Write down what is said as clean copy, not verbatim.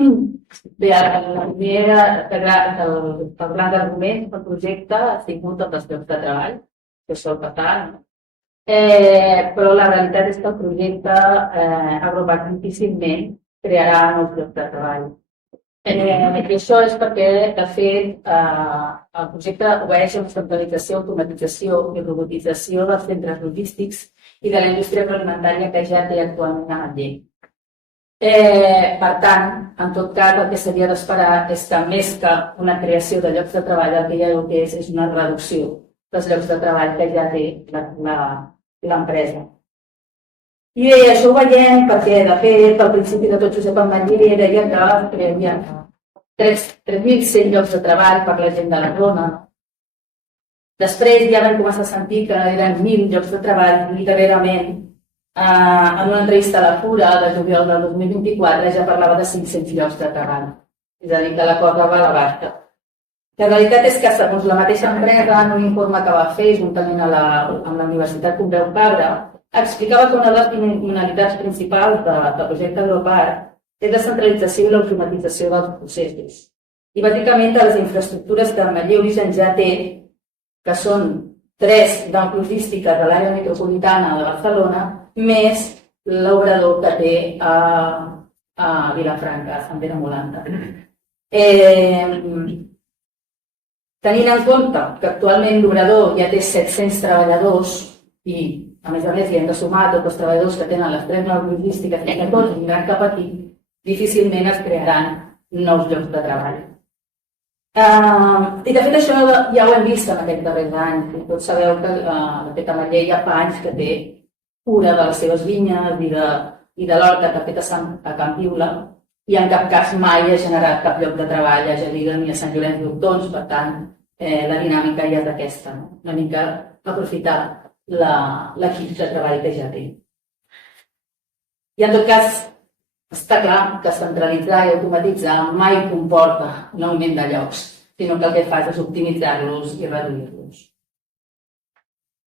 Bé, el gran argument del projecte ha sigut els llocs de treball, que sol passar, no? Però la realitat és que el projecte agrupar difícilment crearà nous llocs de treball. I això és perquè, de fet, el projecte obeeix a una centralització, automatització i robotització dels centres logístics i de la indústria agroalimentària que ja té actualment a Manlleu. Per tant, en tot cas, el que s'havia d'esperar és que més que una creació de llocs de treball, el que hi ha és una reducció dels llocs de treball que ja té l'empresa. I bé, això ho veiem perquè, de fet, al principi de tot Josep Ametller deia que hi havia 3.100 llocs de treball per la gent de la zona. Després ja vam començar a sentir que eren 1.000 llocs de treball i darrerament en una entrevista a la Fura de juliol del 2024 ja parlava de 500 llocs de treball. És a dir, que la cosa va a la baixa. La realitat és que, segons la mateixa empresa, en un informe que va fer juntament amb la Universitat Pompeu Fabra, explicava que una de les finalitats principals del projecte Agroparc és la centralització i l'automatització dels processos. I bàsicament de les infraestructures que el Manlleu Origen ja té, que són 3 logístiques de l'àrea metropolitana de Barcelona, més l'obrador que té a Vilafranca, a Sant Pere Molanta. Tenint en compte que actualment l'obrador ja té 700 treballadors i, a més, hi hem de sumar tots els treballadors que tenen les 3 logístiques i que tots aniran cap aquí, difícilment es crearan nous llocs de treball. I de fet això ja ho hem vist en aquests darrers anys. Tots sabeu que a Manlleu ja fa anys que té cura de les seves vinyes i de l'horta que ha fet a Can Piula i en cap cas mai ha generat cap lloc de treball a Gelida ni a Sant Llorenç d'Hortons. Per tant, la dinàmica ja és aquesta, una mica aprofitar l'equip de treball que ja té. I en tot cas, està clar que centralitzar i automatitzar mai comporta un augment de llocs, sinó que el que fa és optimitzar-los i reduir-los.